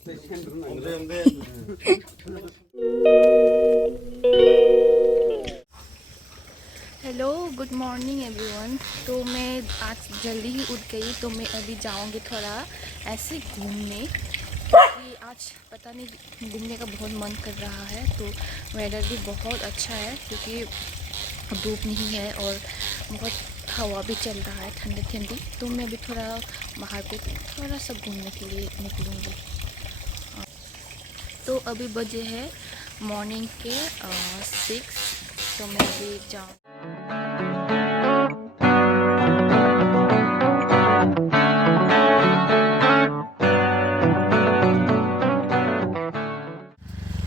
Hello, good morning everyone. तो मैं आज जल्दी ही उठ गई, तो मैं अभी जाऊंगी थोड़ा ऐसे घूमने, क्योंकि आज पता नहीं घूमने का बहुत मन कर रहा है। तो वेदर भी बहुत अच्छा है, क्योंकि धूप नहीं है और बहुत हवा भी चल रहा है ठंडी ठंडी। तो मैं अभी थोड़ा बाहर पे थोड़ा सा घूमने के लिए निकलूँगी। तो अभी बजे है मॉर्निंग के 6। तो मैं अभी जाऊँ।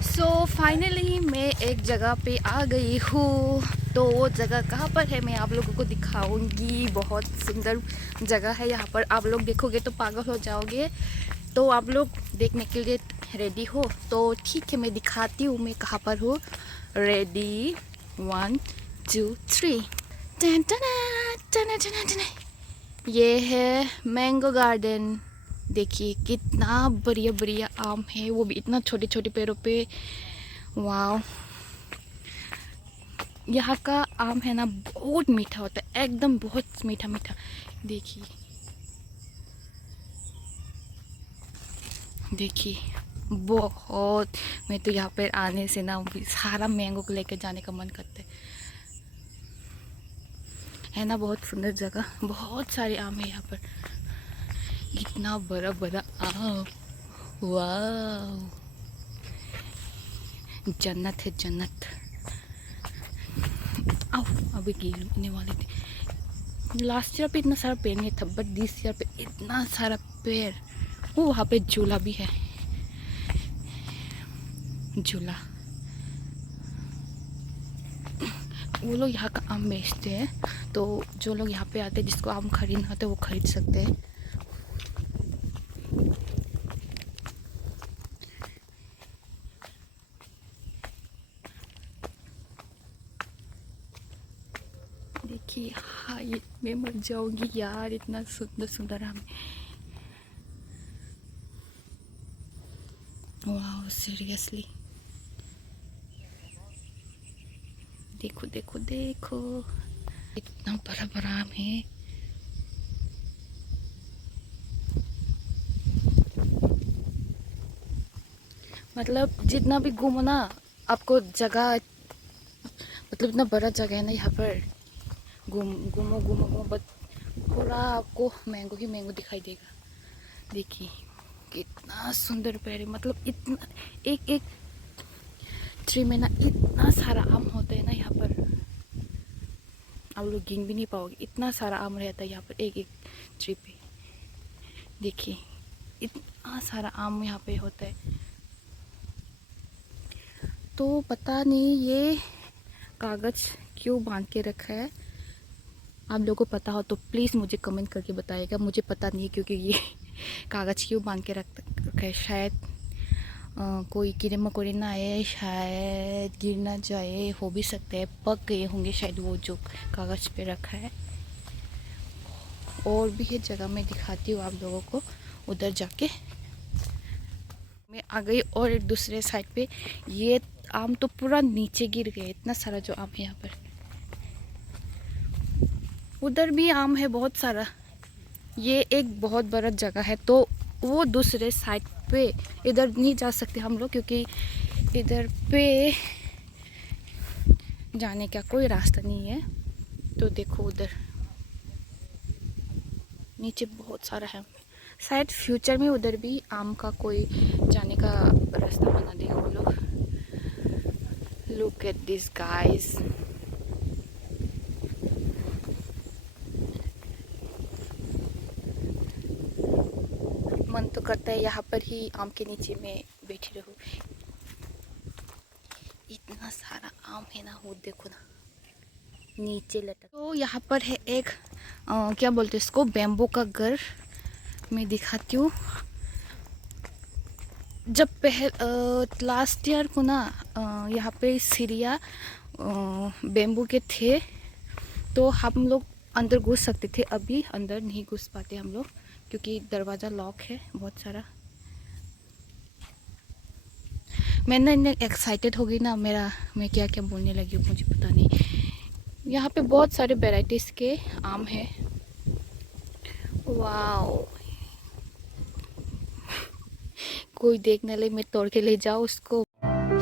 सो फाइनली मैं एक जगह पे आ गई हूँ। तो वो जगह कहाँ पर है मैं आप लोगों को दिखाऊंगी। बहुत सुंदर जगह है, यहाँ पर आप लोग देखोगे तो पागल हो जाओगे। तो आप लोग देखने के लिए रेडी हो? तो ठीक है, मैं दिखाती हूँ मैं कहाँ पर हूँ। रेडी 1 2 3। ये है मैंगो गार्डन। देखिए कितना बढ़िया बढ़िया आम है, वो भी इतना छोटे छोटे पेड़ों पे। वाह, यहाँ का आम है ना बहुत मीठा होता है, एकदम बहुत मीठा मीठा। देखिए देखिए बहुत। मैं तो यहाँ पर आने से ना सारा मैंगो को लेकर जाने का मन करता है ना। बहुत सुंदर जगह, बहुत सारे आम है यहाँ पर। कितना बड़ा बड़ा आम, वाह, जन्नत है जन्नत। आओ, अभी गिरने वाली थी। लास्ट ईयर पे इतना सारा पेड़ नहीं था, बट दिस ईयर पे इतना सारा पेड़। वो वहाँ पे झूला भी है, झूला। वो लोग यहाँ का आम बेचते हैं, तो जो लोग यहाँ पे आते हैं जिसको आम खरीदना होता है वो खरीद सकते हैं। देखिए हाइट में मर जाऊंगी यार, इतना सुंदर सुंदर आम। वाह सीरियसली, देखो देखो देखो, इतना बड़ा बड़ा आम है। मतलब जितना भी घूमो ना, आपको जगह, मतलब इतना बड़ा जगह है ना यहाँ पर। घूमो घूमो घूमो, बस पूरा आपको मैंगो ही मैंगो दिखाई देगा। देखिए कितना सुंदर पेड़ है, मतलब इतना एक एक ट्री में ना इतना सारा आम होता है ना यहाँ पर, आप लोग गिन भी नहीं पाओगे, इतना सारा आम रहता है यहाँ पर एक एक ट्री पे। देखिए इतना सारा आम यहाँ पे होता है। तो पता नहीं ये कागज़ क्यों बांध के रखा है, आप लोगों को पता हो तो प्लीज़ मुझे कमेंट करके बताइएगा। मुझे पता नहीं है क्योंकि ये कागज़ क्यों बांध के रखा है। शायद कोई कीड़े मकोड़े ना आए, शायद गिर ना जाए, हो भी सकते हैं पक गए होंगे शायद वो जो कागज़ पे रखा है। और भी है जगह, मैं दिखाती हूँ आप लोगों को। उधर जाके मैं आ गई, और एक दूसरे साइड पे ये आम तो पूरा नीचे गिर गए, इतना सारा जो आम है यहाँ पर। उधर भी आम है बहुत सारा। ये एक बहुत बड़ा जगह है, तो वो दूसरे साइड पे इधर नहीं जा सकते हम लोग, क्योंकि इधर पे जाने का कोई रास्ता नहीं है। तो देखो उधर नीचे बहुत सारा है। शायद फ्यूचर में उधर भी आम का कोई जाने का रास्ता बना देगा वो लोग। लुक एट दिस गाइस, मन तो करता है यहाँ पर ही आम के नीचे में बैठी रहूं। इतना सारा आम है ना, वो देखो ना नीचे लटक। तो यहाँ पर है एक क्या बोलते हैं इसको, बैम्बू का घर। मैं दिखाती हूँ। जब लास्ट ईयर को ना यहाँ पे सीढ़ियाँ बैम्बू के थे, तो हम लोग अंदर घुस सकते थे। अभी अंदर नहीं घुस पाते हम लोग, क्योंकि दरवाज़ा लॉक है बहुत सारा। मैंने एक्साइटेड हो गई ना, मैं क्या क्या बोलने लगी हूँ मुझे पता नहीं। यहाँ पे बहुत सारे वेराइटीज़ के आम हैं। वाओ, कोई देखने लगे मैं तोड़ के ले जाऊँ उसको,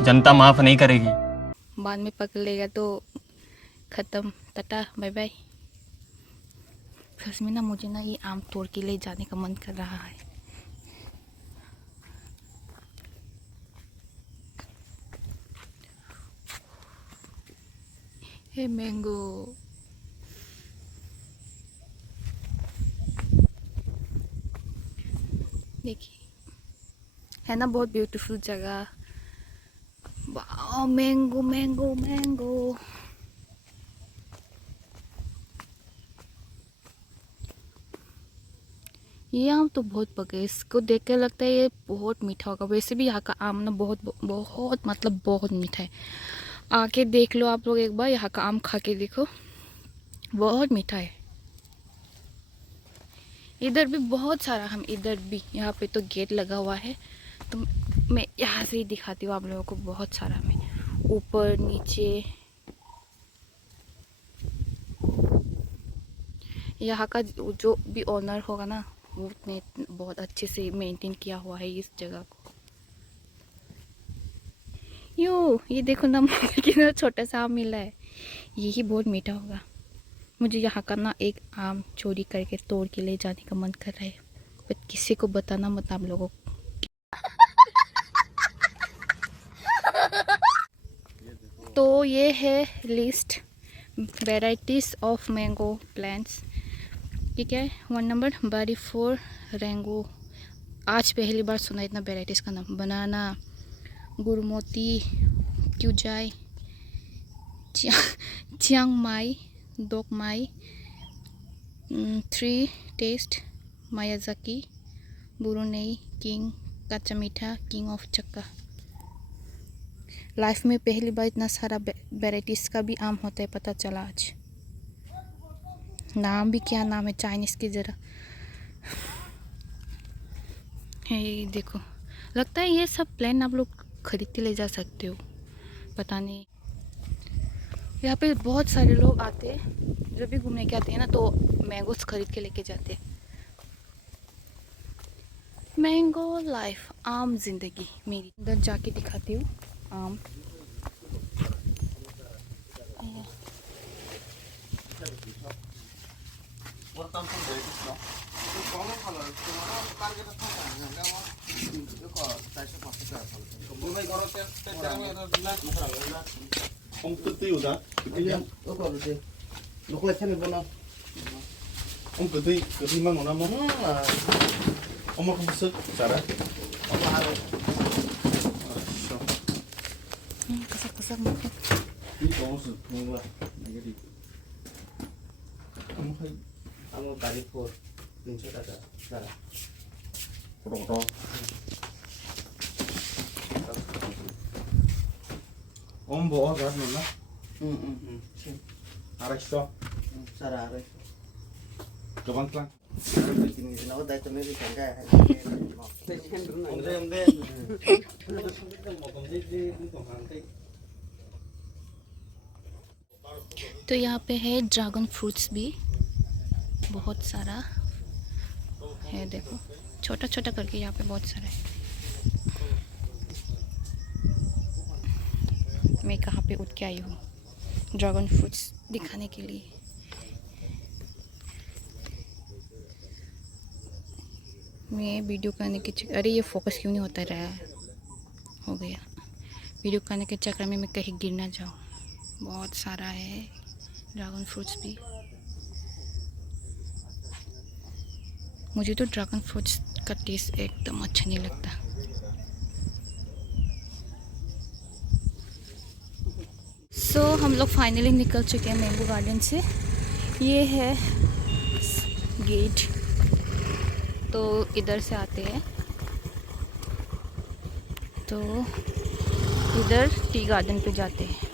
जनता माफ नहीं करेगी। बाद में पकड़ लेगा तो ख़त्म, टाटा बाय बाय। सच में ना मुझे ना ये आम तोड़ के ले जाने का मन कर रहा है। हे मैंगो, देखिए है ना बहुत ब्यूटीफुल जगह। Wow, mango mango mango. ये आम तो बहुत पके, इसको देख के लगता है ये बहुत मीठा होगा। वैसे भी यहाँ का आम ना बहुत बहुत मतलब बहुत मीठा है। आके देख लो आप लोग एक बार, यहाँ का आम खा के देखो, बहुत मीठा है। इधर भी बहुत सारा हम, इधर भी यहाँ पे तो गेट लगा हुआ है, तो मैं यहाँ से ही दिखाती हूँ आप लोगों को। बहुत सारा में ऊपर नीचे, यहाँ का जो भी ओनर होगा ना, वो ने बहुत अच्छे से मेंटेन किया हुआ है इस जगह को। ये देखो ना, मुझे कितना छोटा सा आम मिला है। यही बहुत मीठा होगा। मुझे यहाँ का ना एक आम चोरी करके तोड़ के ले जाने का मन कर रहा है, बट किसी को बताना मत आप लोगों को। तो ये है list varieties of mango plants. ठीक है, 1 नंबर बारी 4 रेंगो। आज पहली बार सुना इतना वेराइटीज़ का नाम। बनाना, गुरमोती, क्यूजाई, चियांग माई, दोक माई, 3 टेस्ट, मायाजाकी, बुरुनेई, किंग, कच्चा मीठा, किंग ऑफ चक्का। लाइफ में पहली बार इतना सारा वेराइटीज़ का भी आम होता है पता चला आज। नाम भी क्या नाम है चाइनीज़ की ज़रा है। ये देखो, लगता है ये सब प्लान आप लोग खरीद के ले जा सकते हो, पता नहीं। यहाँ पे बहुत सारे लोग आते हैं, जब भी घूमने के आते हैं ना तो मैंगोस खरीद के लेके जाते हैं। मैंगो लाइफ, आम जिंदगी मेरी। इधर जाके दिखाती हूँ आम। Ông tự tiêu ra, lúc này xem được không? Ông cứ thi mang nó mong ông mà không sức, sao đấy? Ông là rồi. Kesak-kesak banget. Đi có sự ngon là này cái gì? Ông thấy ông bari for đừng cho đã đã. Rồi. Om bawa gas mana? Arresto. Sara arresto. Kapan kelang? Bikin ini aku dah cemil di tangga. Om deh. तो यहाँ पे है dragon fruits भी बहुत सारा है। देखो छोटा छोटा करके यहाँ पे बहुत सारा है। मैं कहाँ पे उठ के आई हूँ ड्रैगन फ्रूट्स दिखाने के लिए। मैं वीडियो करने के अरे ये फोकस क्यों नहीं होता रहा है, हो गया। वीडियो करने के चक्कर में मैं कहीं गिर ना जाऊँ। बहुत सारा है ड्रैगन फ्रूट्स भी। मुझे तो ड्रैगन फ्रूट्स का टेस्ट एकदम अच्छा नहीं लगता। सो हम लोग फाइनली निकल चुके हैं मैंगो गार्डन से। ये है गेट, तो इधर से आते हैं तो इधर टी गार्डन पे जाते हैं।